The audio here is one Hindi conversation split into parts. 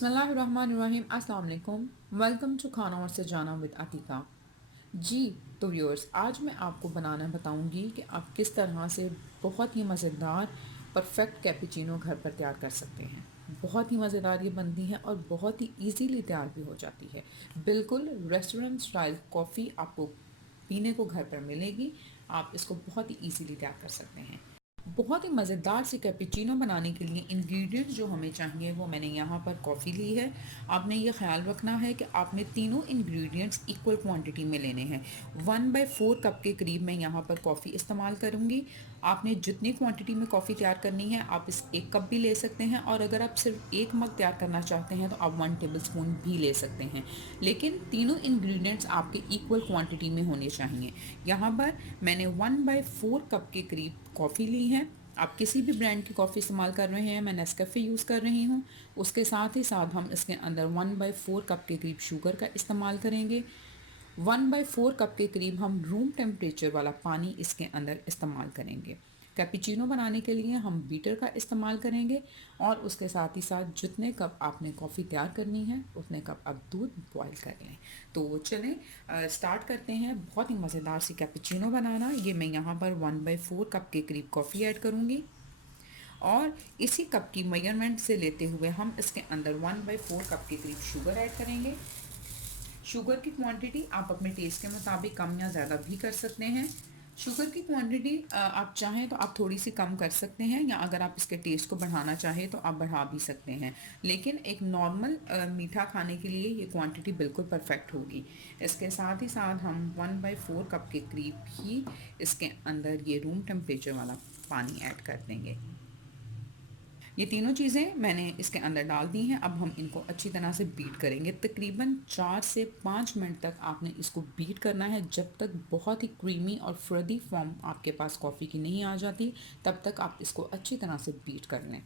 बिस्मिल्लाहिर्रहमानिर्रहीम। अस्सलाम वालेकुम। वेलकम टू खाना और से जाना विद अतीका। जी तो व्यूअर्स, आज मैं आपको बनाना बताऊंगी कि आप किस तरह से बहुत ही मज़ेदार परफेक्ट कैपुचिनो घर पर तैयार कर सकते हैं। बहुत ही मज़ेदार ये बनती है और बहुत ही इजीली तैयार भी हो जाती है। बिल्कुल रेस्टोरेंट स्टाइल कॉफ़ी आपको पीने को घर पर मिलेगी। आप इसको बहुत ही इजीली तैयार कर सकते हैं। बहुत ही मज़ेदार सी कैपुचिनो बनाने के लिए इंग्रेडिएंट्स जो हमें चाहिए वो मैंने यहाँ पर कॉफ़ी ली है। आपने ये ख्याल रखना है कि आपने तीनों इंग्रेडिएंट्स इक्वल क्वांटिटी में लेने हैं। 1/4 कप के करीब मैं यहाँ पर कॉफ़ी इस्तेमाल करूँगी। आपने जितनी क्वांटिटी में कॉफ़ी तैयार करनी है आप इस 1 कप भी ले सकते हैं, और अगर आप सिर्फ 1 मग तैयार करना चाहते हैं तो आप 1 टेबल स्पून भी ले सकते हैं। लेकिन तीनों इंग्रेडिएंट्स आपके इक्वल क्वांटिटी में होने चाहिए। यहाँ पर मैंने 1/4 कप के करीब कॉफ़ी ली है। आप किसी भी ब्रांड की कॉफ़ी इस्तेमाल कर रहे हैं, मैं नेस्कैफ़े यूज़ कर रही हूँ। उसके साथ ही साथ हम इसके अंदर 1/4 कप के करीब शुगर का इस्तेमाल करेंगे। 1/4 कप के करीब हम रूम टेम्परेचर वाला पानी इसके अंदर इस्तेमाल करेंगे। कैपुचिनो बनाने के लिए हम बीटर का इस्तेमाल करेंगे, और उसके साथ ही साथ जितने कप आपने कॉफ़ी तैयार करनी है उतने कप आप दूध बॉईल कर लें। तो चलें स्टार्ट करते हैं बहुत ही मज़ेदार सी कैपुचिनो बनाना। ये मैं यहाँ पर 1/4 कप के करीब कॉफ़ी ऐड करूँगी, और इसी कप की मेजरमेंट से लेते हुए हम इसके अंदर 1/4 कप के करीब शुगर ऐड करेंगे। शुगर की क्वांटिटी आप अपने टेस्ट के मुताबिक कम या ज़्यादा भी कर सकते हैं। शुगर की क्वांटिटी आप चाहें तो आप थोड़ी सी कम कर सकते हैं, या अगर आप इसके टेस्ट को बढ़ाना चाहें तो आप बढ़ा भी सकते हैं। लेकिन एक नॉर्मल मीठा खाने के लिए ये क्वांटिटी बिल्कुल परफेक्ट होगी। इसके साथ ही साथ हम 1/4 कप के करीब ही इसके अंदर ये रूम टेम्परेचर वाला पानी ऐड कर देंगे। ये तीनों चीज़ें मैंने इसके अंदर डाल दी हैं। अब हम इनको अच्छी तरह से बीट करेंगे। तकरीबन 4 से 5 मिनट तक आपने इसको बीट करना है, जब तक बहुत ही क्रीमी और फ्रदी फॉर्म आपके पास कॉफ़ी की नहीं आ जाती, तब तक आप इसको अच्छी तरह से बीट कर लें।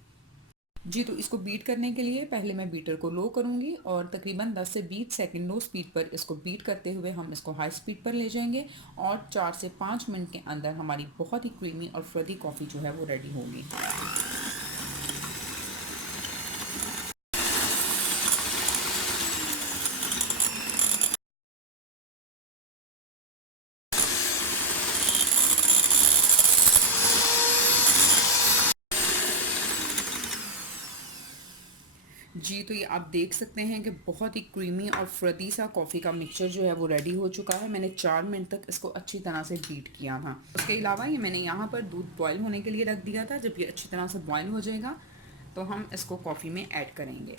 जी, तो इसको बीट करने के लिए पहले मैं बीटर को लो करूँगी, और तकरीबन 10 से 20 सेकंड लो स्पीड पर इसको बीट करते हुए हम इसको हाई स्पीड पर ले जाएंगे, और 4 से 5 मिनट के अंदर हमारी बहुत ही क्रीमी और फ्रदी कॉफ़ी जो है वो रेडी होगी। जी, तो ये आप देख सकते हैं कि बहुत ही क्रीमी और फ्रदी सा कॉफ़ी का मिक्सचर जो है वो रेडी हो चुका है। मैंने 4 मिनट तक इसको अच्छी तरह से बीट किया था। उसके अलावा ये मैंने यहाँ पर दूध बॉयल होने के लिए रख दिया था। जब ये अच्छी तरह से बॉयल हो जाएगा तो हम इसको कॉफ़ी में ऐड करेंगे।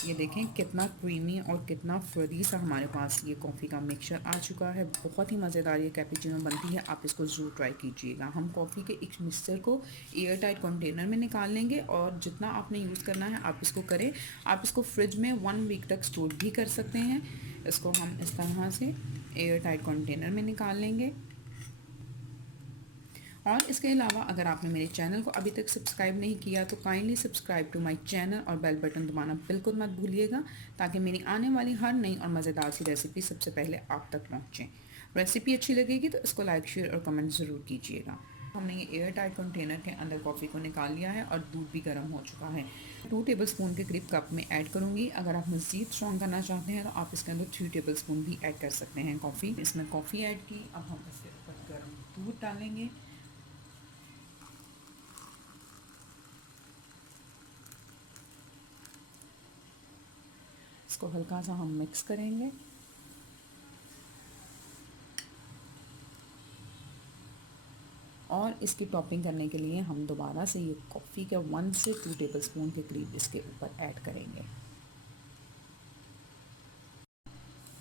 ये देखें कितना क्रीमी और कितना फ्रदी सा हमारे पास ये कॉफ़ी का मिक्सचर आ चुका है। बहुत ही मज़ेदार ये कैपुचिनो बनती है, आप इसको ज़रूर ट्राई कीजिएगा। हम कॉफ़ी के इस मिक्सचर को एयर टाइट कंटेनर में निकाल लेंगे, और जितना आपने यूज़ करना है आप इसको करें। आप इसको फ्रिज में 1 वीक तक स्टोर भी कर सकते हैं। इसको हम इस तरह से एयर टाइट कंटेनर में निकाल लेंगे। और इसके अलावा अगर आपने मेरे चैनल को अभी तक सब्सक्राइब नहीं किया तो kindly subscribe to my channel, और बेल बटन दबाना बिल्कुल मत भूलिएगा, ताकि मेरी आने वाली हर नई और मज़ेदार सी रेसिपी सबसे पहले आप तक पहुँचें। रेसिपी अच्छी लगेगी तो इसको लाइक शेयर और कमेंट ज़रूर कीजिएगा। हमने ये एयर टाइट कंटेनर के अंदर कॉफ़ी को निकाल लिया है, और दूध भी गर्म हो चुका है। 2 टेबल स्पून के करीब कप में ऐड करूँगी। अगर आप मज़ीद स्ट्रॉन्ग करना चाहते हैं तो आप इसके अंदर 3 टेबल स्पून भी ऐड कर सकते हैं कॉफ़ी। इसमें कॉफ़ी ऐड की। अब हम इसके ऊपर गर्म दूध डालेंगे। इसको हल्का सा हम मिक्स करेंगे। और इसकी टॉपिंग करने के लिए हम दोबारा से ये कॉफ़ी के 1 से 2 टेबल स्पून के करीब इसके ऊपर ऐड करेंगे।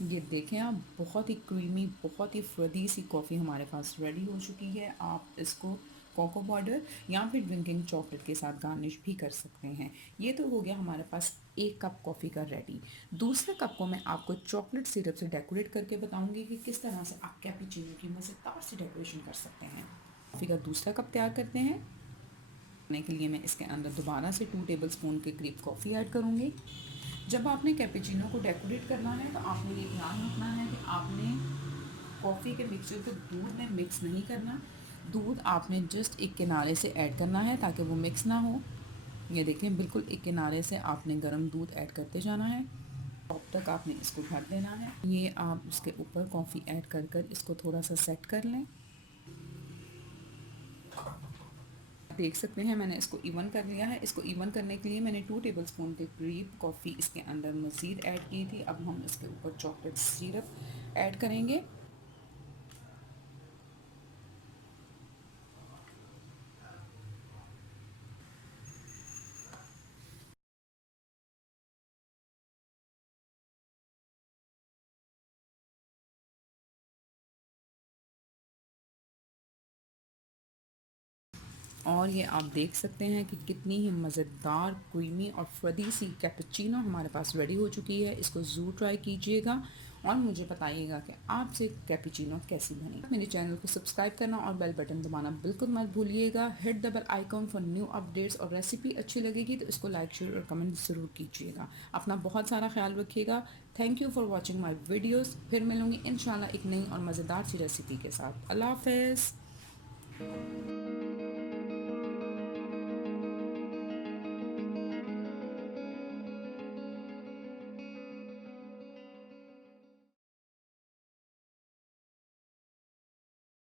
ये देखें आप, बहुत ही क्रीमी, बहुत ही फ्रदी सी कॉफ़ी हमारे पास रेडी हो चुकी है। आप इसको कोको पाउडर या फिर ड्रिंकिंग चॉकलेट के साथ गार्निश भी कर सकते हैं। ये तो हो गया हमारे पास 1 कप कॉफ़ी का रेडी। दूसरे कप को मैं आपको चॉकलेट सिरप से डेकोरेट करके बताऊंगी कि किस तरह से आप कैपुचिनो की मज़ेदार सी डेकोरेशन कर सकते हैं। कॉफ़ी का दूसरा कप तैयार करते हैं। करने के लिए मैं इसके अंदर दोबारा से 2 टेबल स्पून के करीब कॉफ़ी ऐड करूँगी। जब आपने कैपुचिनो को डेकोरेट करना है तो आपने ये ध्यान रखना है कि आपने कॉफ़ी के मिक्सचर को दूध में मिक्स नहीं करना। दूध आपने जस्ट एक किनारे से ऐड करना है ताकि वो मिक्स ना हो। ये देखिए बिल्कुल एक किनारे से आपने गर्म दूध ऐड करते जाना है, टॉप तक आपने इसको भर देना है। ये आप उसके ऊपर कॉफ़ी ऐड कर कर इसको थोड़ा सा सेट कर लें। देख सकते हैं मैंने इसको इवन कर लिया है। इसको इवन करने के लिए मैंने 2 टेबलस्पून के करीब कॉफ़ी इसके अंदर मज़ीद ऐड की थी। अब हम इसके ऊपर चॉकलेट सिरप ऐड करेंगे। और ये आप देख सकते हैं कि कितनी ही मज़ेदार क्रीमी और फ्रदी सी कैपुचिनो हमारे पास रेडी हो चुकी है। इसको ज़रूर ट्राई कीजिएगा और मुझे बताइएगा कि आपसे कैपुचिनो कैसी बनी। मेरे चैनल को सब्सक्राइब करना और बेल बटन दबाना बिल्कुल मत भूलिएगा। Hit the bell icon for new updates. और रेसिपी अच्छी लगेगी तो इसको लाइक शेयर और कमेंट ज़रूर कीजिएगा। अपना बहुत सारा ख्याल रखिएगा। Thank you for watching my videos. फिर मिलूँगी इंशाल्लाह एक नई और मज़ेदार सी रेसिपी के साथ। अल्लाह हाफ़िज़।